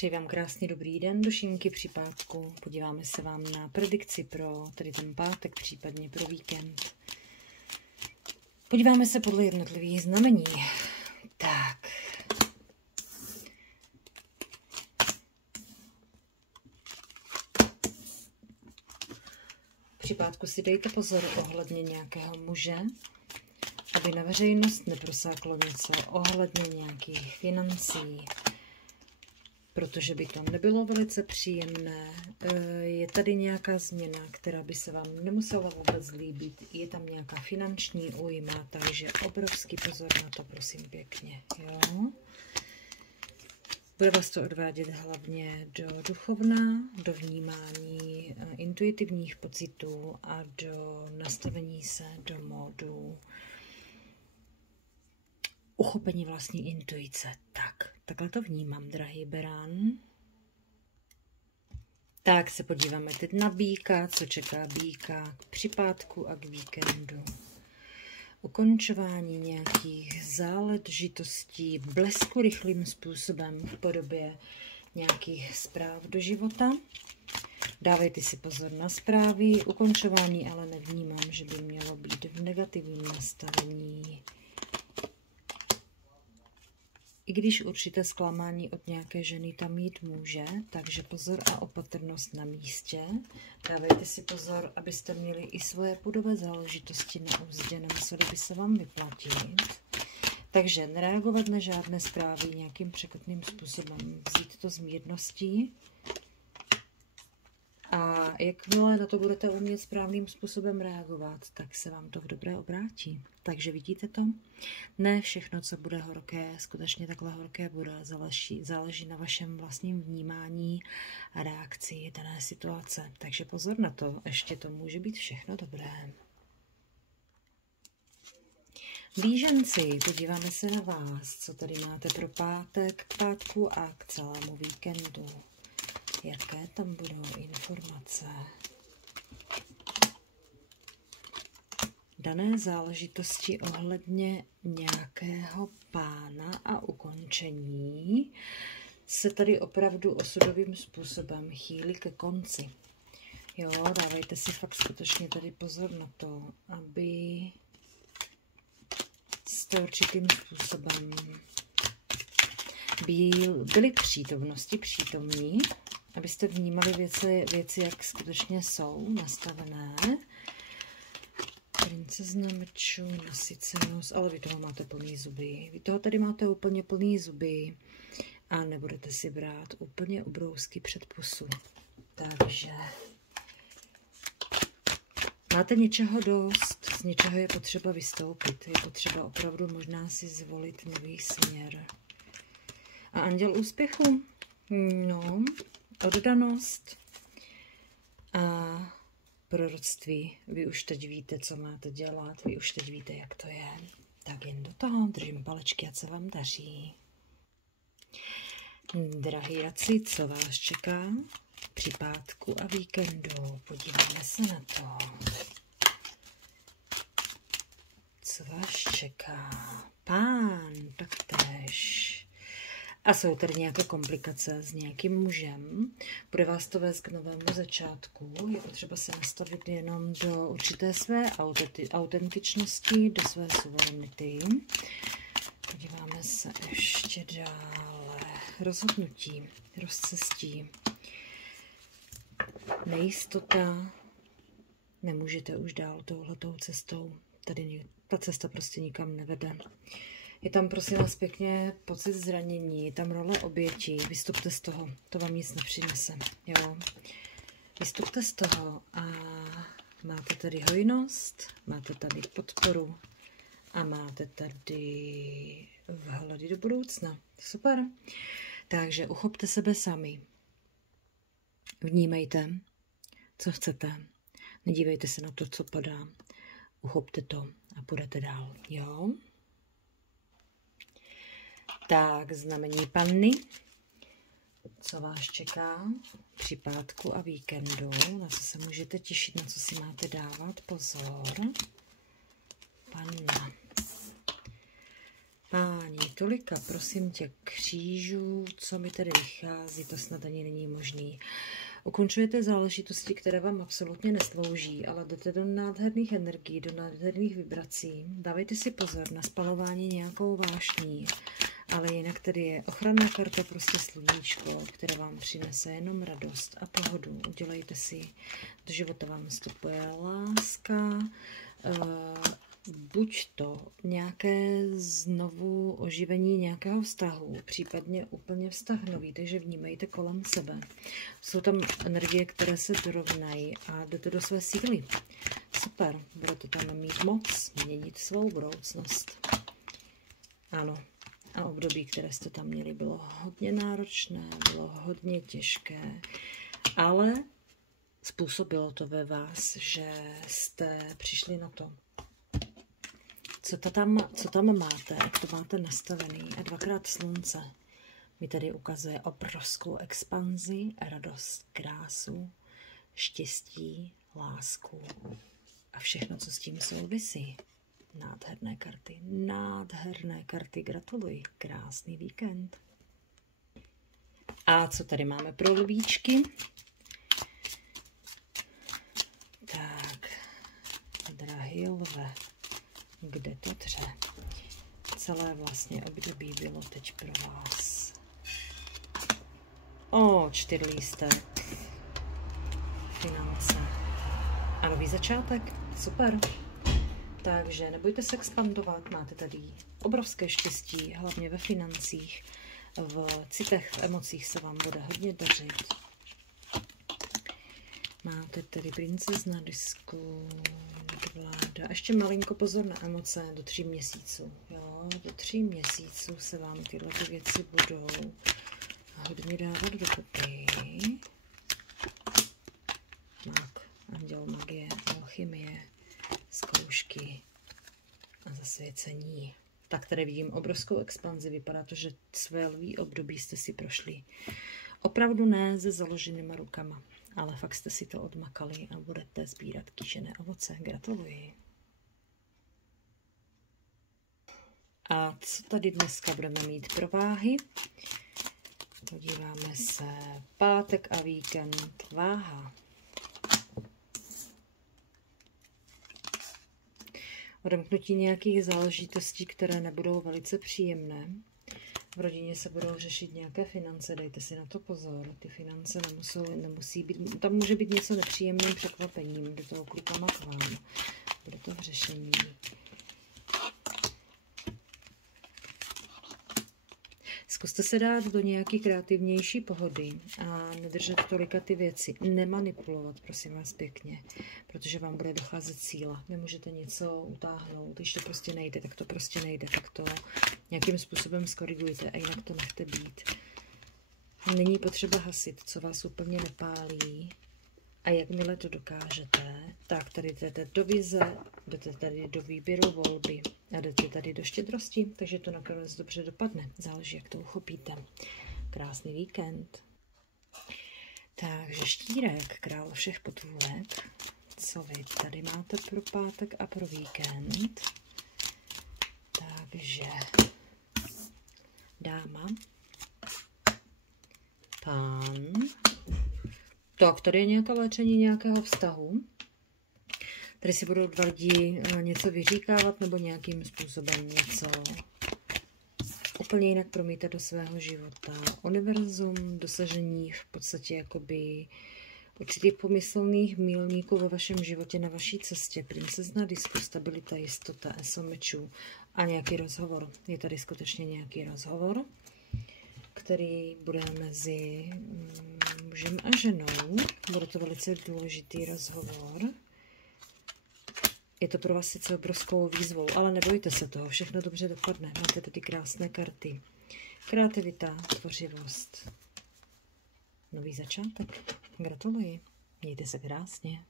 Přeji vám krásný dobrý den, dušinky při pátku. Podíváme se vám na predikci pro tady ten pátek, případně pro víkend. Podíváme se podle jednotlivých znamení. Tak. Při pátku si dejte pozor ohledně nějakého muže, aby na veřejnost neprosáklo něco ohledně nějakých financí, protože by to nebylo velice příjemné. Je tady nějaká změna, která by se vám nemusela vůbec líbit. Je tam nějaká finanční újma, takže obrovský pozor na to, prosím pěkně. Jo? Bude vás to odvádět hlavně do duchovna, do vnímání intuitivních pocitů a do nastavení se do módu uchopení vlastní intuice. Takhle to vnímám, drahý berán. Tak se podíváme teď na býka, co čeká býka při pátku a k víkendu. Ukončování nějakých záležitostí blesku rychlým způsobem v podobě nějakých zpráv do života. Dávejte si pozor na zprávy. Ukončování ale nevnímám, že by mělo být v negativním nastavení. I když určité zklamání od nějaké ženy tam jít může, takže pozor a opatrnost na místě. Dávejte si pozor, abyste měli i svoje pudové záležitosti na úzdě, nemuseli by se vám vyplatit. Takže nereagovat na žádné zprávy nějakým překotným způsobem, vzít to s mírností. A jakmile na to budete umět správným způsobem reagovat, tak se vám to v dobré obrátí. Takže vidíte to? Ne všechno, co bude horké, skutečně takhle horké bude. Záleží na vašem vlastním vnímání a reakci dané situace. Takže pozor na to, ještě to může být všechno dobré. Blíženci, podíváme se na vás, co tady máte pro pátek, k pátku a k celému víkendu. Jaké tam budou informace? Dané záležitosti ohledně nějakého pána a ukončení se tady opravdu osudovým způsobem chýlí ke konci. Jo, dávejte si fakt skutečně tady pozor na to, aby jste určitým způsobem byli přítomní, abyste vnímali věci, jak skutečně jsou nastavené. Princezna mečů, nasycenost, ale vy toho máte plný zuby. Vy toho tady máte úplně plný zuby a nebudete si brát úplně ubrousky před pusu. Takže máte něčeho dost, z něčeho je potřeba vystoupit. Je potřeba opravdu možná si zvolit nový směr. A anděl úspěchu? No, oddanost a proroctví. Vy už teď víte, co máte dělat, vy už teď víte, jak to je. Tak jen do toho, držím palečky, ať se vám daří. Drahý radci, co vás čeká při pátku a víkendu? Podíváme se na to. Co vás čeká? Pán, taktéž. A jsou tady nějaké komplikace s nějakým mužem. Bude vás to vést k novému začátku. Je potřeba se nastavit jenom do určité své autentičnosti, do své suverenity. Podíváme se ještě dále. Rozhodnutí, rozcestí, nejistota. Nemůžete už dál touhletou cestou. Tady ta cesta prostě nikam nevede. Je tam prosím vás pěkně pocit zranění, je tam role obětí, vystupte z toho, to vám nic nepřinese, jo. Vystupte z toho a máte tady hojnost, máte tady podporu a máte tady vhledy do budoucna. Super. Takže uchopte sebe sami. Vnímejte, co chcete. Nedívejte se na to, co padá. Uchopte to a půjdete dál, jo. Tak, znamení panny, co vás čeká při pátku a víkendu, na co se můžete těšit, na co si máte dávat pozor. Panna. Páni, tolika, prosím tě, křížů, co mi tady vychází, to snad ani není možný. Ukončujete záležitosti, které vám absolutně neslouží, ale jdete do nádherných energií, do nádherných vibrací. Dávejte si pozor na spalování nějakou vášní, ale jinak tady je ochranná karta, prostě sluníčko, které vám přinese jenom radost a pohodu. Udělejte si, do života vám vstupuje láska, buď to nějaké znovu oživení nějakého vztahu, případně úplně vztah nový, takže vnímejte kolem sebe. Jsou tam energie, které se dorovnají a jdete do své síly. Super, budete tam mít moc měnit svou budoucnost. Ano, a období, které jste tam měli, bylo hodně náročné, bylo hodně těžké, ale způsobilo to ve vás, že jste přišli na to, co tam máte, jak to máte nastavený. A dvakrát slunce mi tady ukazuje obrovskou expanzi, radost, krásu, štěstí, lásku a všechno, co s tím souvisí. Nádherné karty, gratuluji, krásný víkend. A co tady máme pro lvíčky? Tak, drahý lve, kde to tře? Celé vlastně období bylo teď pro vás. Čtyřlístek. Finance. A nový začátek. Super. Takže nebojte se expandovat. Máte tady obrovské štěstí, hlavně ve financích. V citech, v emocích se vám bude hodně dařit. Máte tady princezna disku, vláda. A ještě malinko pozor na emoce do 3 měsíců. Jo, do 3 měsíců se vám tyhle věci budou hodně dávat dokupy. Mák, anděl magie, alchymie, zkoušky a zasvěcení. Tak tady vidím obrovskou expanzi. Vypadá to, že své lví období jste si prošli. Opravdu ne se založenýma rukama, ale fakt jste si to odmakali a budete sbírat kýžené ovoce. Gratuluji. A co tady dneska budeme mít pro váhy? Podíváme se. Pátek a víkend. Váha. Odemknutí nějakých záležitostí, které nebudou velice příjemné. V rodině se budou řešit nějaké finance, dejte si na to pozor. Ty finance nemusí být, tam může být něco nepříjemným překvapením, do toho klukama k vám. Bude to v řešení. Zkuste se dát do nějaký kreativnější pohody a nedržet tolika ty věci. Nemanipulovat, prosím vás pěkně, protože vám bude docházet síla. Nemůžete něco utáhnout, když to prostě nejde, tak to prostě nejde, tak to nějakým způsobem skorigujte a jinak to nechte být. Není potřeba hasit, co vás úplně nepálí. A jakmile to dokážete, tak tady jdete do vize, jdete tady do výběru volby a jdete tady do štědrosti, takže to nakonec dobře dopadne. Záleží, jak to uchopíte. Krásný víkend. Takže Štírek, král všech potvůrek. Co vy tady máte pro pátek a pro víkend? Takže dáma, pán. Tak, tady je nějaké léčení nějakého vztahu. Tady si budou 2 lidi něco vyříkávat nebo nějakým způsobem něco úplně jinak promítat do svého života. Univerzum, dosažení v podstatě jakoby určitých pomyslných milníků ve vašem životě na vaší cestě. Princezna disku, stabilita, jistota, eso mečů a nějaký rozhovor. Je tady skutečně nějaký rozhovor, který bude mezi mužem a ženou. Bude to velice důležitý rozhovor. Je to pro vás sice obrovskou výzvou, ale nebojte se toho, všechno dobře dopadne. Máte tady krásné karty. Kreativita, tvořivost. Nový začátek. Gratuluji. Mějte se krásně.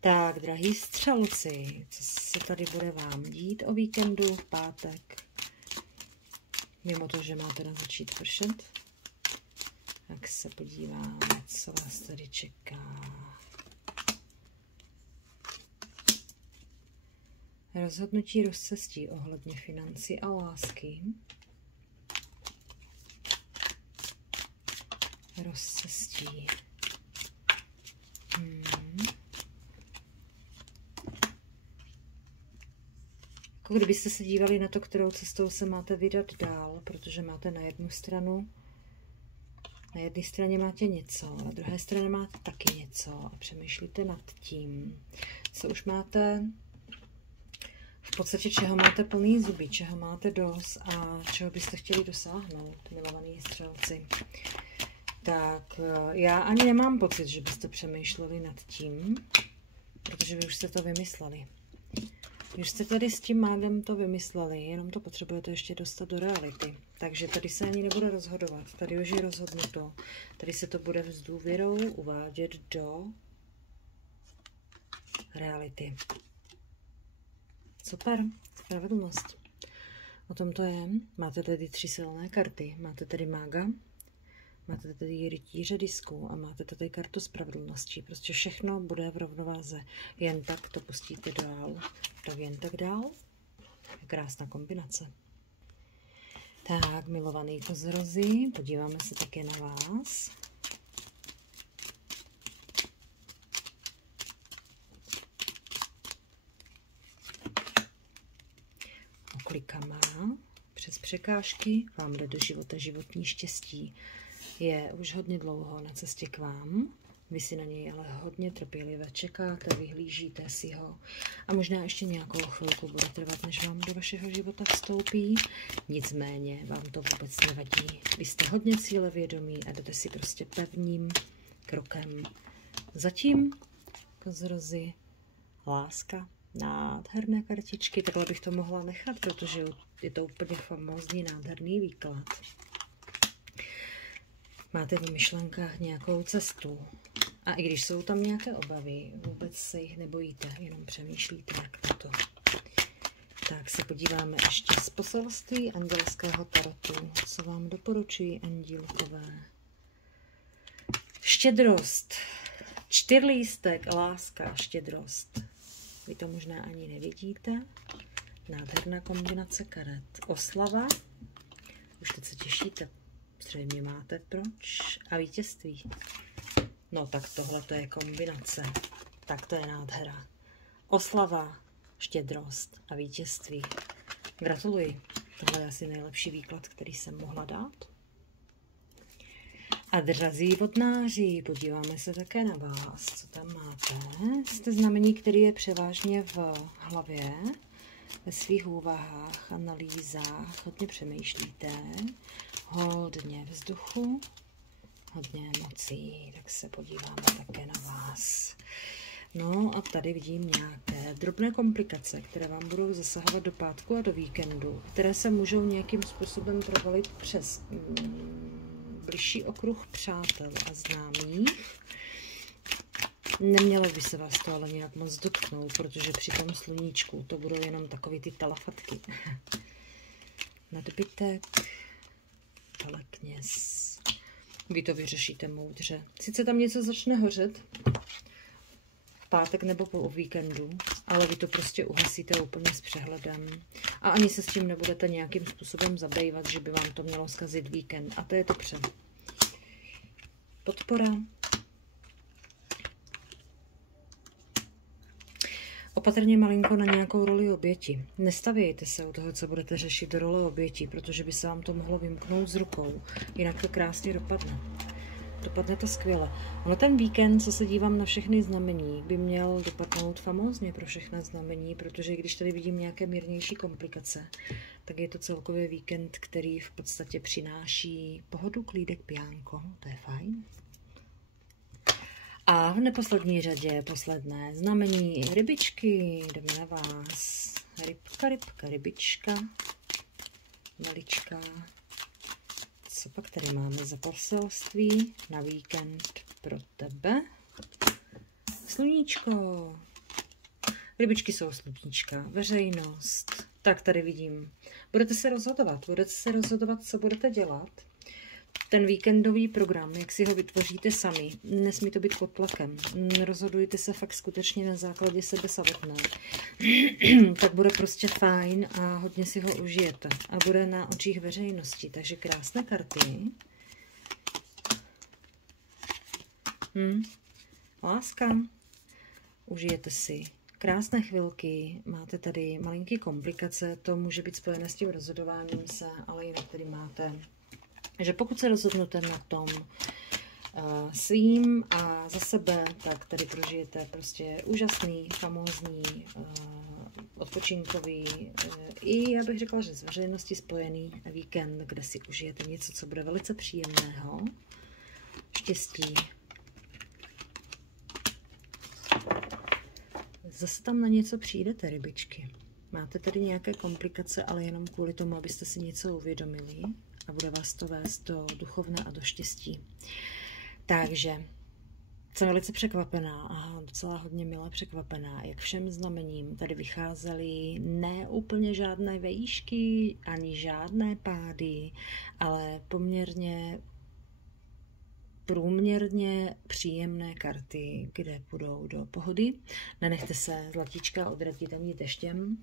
Tak, drahí střelci, co se tady bude vám dít o víkendu v pátek? Mimo to, že máte na začít pršet, tak se podíváme, co vás tady čeká. Rozhodnutí rozcestí ohledně financí a lásky. Rozcestí. Jako kdybyste se dívali na to, kterou cestou se máte vydat dál, protože máte na jednu stranu, na jedné straně máte něco, na druhé straně máte taky něco a přemýšlíte nad tím, co už máte, v podstatě čeho máte plný zuby, čeho máte dost a čeho byste chtěli dosáhnout, milovaní střelci. Tak já ani nemám pocit, že byste přemýšleli nad tím, protože vy už jste to vymysleli. Už jste tady s tím mágem to vymysleli, jenom to potřebujete ještě dostat do reality. Takže tady se ani nebude rozhodovat, tady už je rozhodnuto. Tady se to bude s důvěrou uvádět do reality. Super, spravedlnost. O tom to je. Máte tady 3 silné karty. Máte tady mága, máte tady rytíře disků a máte tady kartu spravedlnosti. Prostě všechno bude v rovnováze. Jen tak to pustíte dál. Tak jen tak dál. Krásná kombinace. Tak, milovaný kozorozi, podíváme se také na vás. Oklikama přes překážky vám jde do života životní štěstí. Je už hodně dlouho na cestě k vám. Vy si na něj ale hodně trpělivě čekáte, vyhlížíte si ho a možná ještě nějakou chvilku bude trvat, než vám do vašeho života vstoupí. Nicméně vám to vůbec nevadí. Vy jste hodně cílevědomí a jdete si prostě pevným krokem. Zatím, kozorozi, láska, nádherné kartičky, takhle bych to mohla nechat, protože je to úplně famózní, nádherný výklad. Máte v myšlenkách nějakou cestu. A i když jsou tam nějaké obavy, vůbec se jich nebojíte, jenom přemýšlíte, jak na to. Tak se podíváme ještě z poselství andělského tarotu, co vám doporučují andílkové. Štědrost. 4lístek, láska, štědrost. Vy to možná ani nevidíte. Nádherná kombinace karet. Oslava. Už teď se těšíte. Zřejmě máte proč. A vítězství. No tak tohle to je kombinace. Tak to je nádhera. Oslava, štědrost a vítězství. Gratuluji. Tohle je asi nejlepší výklad, který jsem mohla dát. A drazí vodnáři, podíváme se také na vás, co tam máte. Jste znamení, který je převážně v hlavě, ve svých úvahách, analýzách, hodně přemýšlíte, hodně vzduchu, hodně emocí, tak se podíváme také na vás. No a tady vidím nějaké drobné komplikace, které vám budou zasahovat do pátku a do víkendu, které se můžou nějakým způsobem provalit přes bližší okruh přátel a známých. Nemělo by se vás to ale nějak moc dotknout, protože při tom sluníčku to budou jenom takový ty talafatky. Nadbytek, telekněz. Vy to vyřešíte moudře. Sice tam něco začne hořet v pátek nebo po víkendu, ale vy to prostě uhasíte úplně s přehledem. A ani se s tím nebudete nějakým způsobem zabývat, že by vám to mělo zkazit víkend. A to je dobře. Podpora. Opatrně malinko na nějakou roli oběti. Nestavějte se u toho, co budete řešit do role oběti, protože by se vám to mohlo vymknout z rukou. Jinak to krásně dopadne. Dopadne to skvěle. Ale ten víkend, co se dívám na všechny znamení, by měl dopadnout famózně pro všechna znamení, protože když tady vidím nějaké mírnější komplikace, tak je to celkově víkend, který v podstatě přináší pohodu, klídek, pijánko. To je fajn. A v neposlední řadě posledné znamení rybičky. Jdeme na vás. Rybka, rybka, rybička. Malička. Co pak tady máme za poselství na víkend pro tebe? Sluníčko. Rybičky jsou sluníčka. Veřejnost. Tak tady vidím. Budete se rozhodovat, co budete dělat. ten víkendový program, jak si ho vytvoříte sami. Nesmí to být pod tlakem. Rozhodujte se fakt skutečně na základě sebe samotné. Tak bude prostě fajn a hodně si ho užijete. A bude na očích veřejnosti. Takže krásné karty. Láska. Užijete si krásné chvilky, máte tady malinké komplikace, to může být spojené s tím rozhodováním se, ale jinak tady máte, že pokud se rozhodnete na tom svým a za sebe, tak tady prožijete prostě úžasný, famózní, odpočinkový i já bych řekla, že s veřejností spojený víkend, kde si užijete něco, co bude velice příjemného, štěstí. Zase tam na něco přijdete, rybičky. Máte tady nějaké komplikace, ale jenom kvůli tomu, abyste si něco uvědomili a bude vás to vést do duchovna a do štěstí. Takže jsem velice překvapená a docela hodně milé překvapená, jak všem znamením tady vycházely ne úplně žádné výšky, ani žádné pády, ale poměrně průměrně příjemné karty, kde půjdou do pohody. Nenechte se zlatíčka odratit ani deštěm.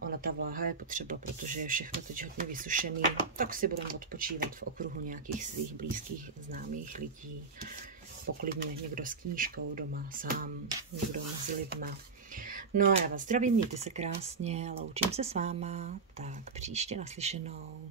Ona ta vláha je potřeba, protože je všechno teď hodně vysušený. Tak si budeme odpočívat v okruhu nějakých svých blízkých známých lidí. Poklidně někdo s knížkou doma sám, někdo mezi lidma. No a já vás zdravím, mějte se krásně, loučím se s váma, tak příště naslyšenou.